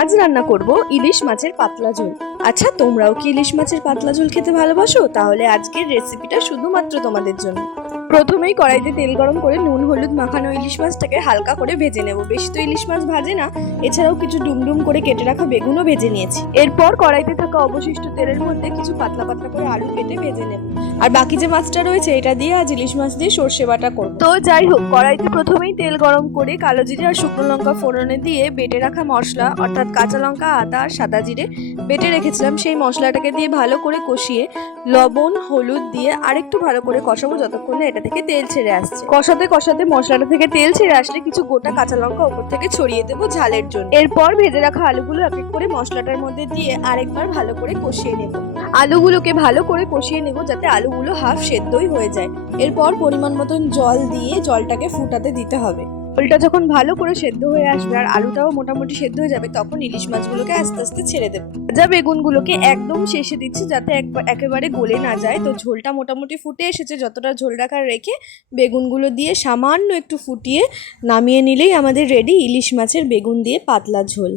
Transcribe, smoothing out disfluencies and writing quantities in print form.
আজ রান্না করব ইলিশ মাছের পাতলা ঝোল। আচ্ছা, তোমরাও কি ইলিশ মাছের পাতলা ঝোল খেতে ভালোবাসো? তাহলে আজকের রেসিপিটা শুধুমাত্র তোমাদের জন্য। প্রথমেই কড়াইতে তেল গরম করে নুন হলুদ মাখানো ইলিশ মাছটাকে হালকা করে ভেজে নেব। বেশি তো ইলিশ মাছ ভাজে না, এছাড়াও কিছু ডুমডুম করে কেটে রাখা বেগুনও ভেজে নিয়েছি। এরপর কড়াইতে থাকা অবশিষ্ট তেলের মধ্যে কিছু পাতলা পাতলা করে আলু কেটে ভেজে নেব। আর বাকি যে মাছটা রয়েছে এটা দিয়ে আজ ইলিশ মাছ দিয়ে সর্ষে বাটা করব। তো যাই হোক, কড়াইতে প্রথমেই তেল গরম করে কালো জিরে আর শুকনো লঙ্কা ফোড়নে দিয়ে বেটে রাখা মশলা অর্থাৎ কাঁচা লঙ্কা আদা আর সাদা জিরে বেটে রেখেছিলাম সেই মশলাটাকে দিয়ে ভালো করে কষিয়ে লবণ হলুদ দিয়ে আরেকটু ভালো করে কষাবো যতক্ষণ না এটা থেকে তেল ছেড়ে আসছে। কষাতে কষাতে মশলাটা থেকে তেল ছেড়ে আসলে কিছু গোটা কাঁচা লঙ্কা উপর থেকে ছড়িয়ে দেবো ঝালের জন্য। এরপর ভেজে রাখা আলুগুলো এক এক করে মশলাটার মধ্যে দিয়ে আরেকবার ভালো করে কষিয়ে নেব। আলুগুলোকে ভালো করে কষিয়ে নেব যাতে আলুগুলো হাফ সেদ্ধই হয়ে যায়। এরপর পরিমাণ মতন জল দিয়ে জলটাকে ফুটাতে দিতে হবে। ঝোলটা যখন ভালো করে সেদ্ধ হয়ে আসবে আর আলুটাও মোটামুটি সেদ্ধ হয়ে যাবে তখন ইলিশ মাছগুলোকে আস্তে আস্তে ছেড়ে দেবো। ভাজা বেগুনগুলোকে একদম শেষে দিচ্ছি যাতে একেবারে গলে না যায়। তো ঝোলটা মোটামুটি ফুটে এসেছে, যতটা ঝোল রাখার রেখে বেগুনগুলো দিয়ে সামান্য একটু ফুটিয়ে নামিয়ে নিলেই আমাদের রেডি ইলিশ মাছের বেগুন দিয়ে পাতলা ঝোল।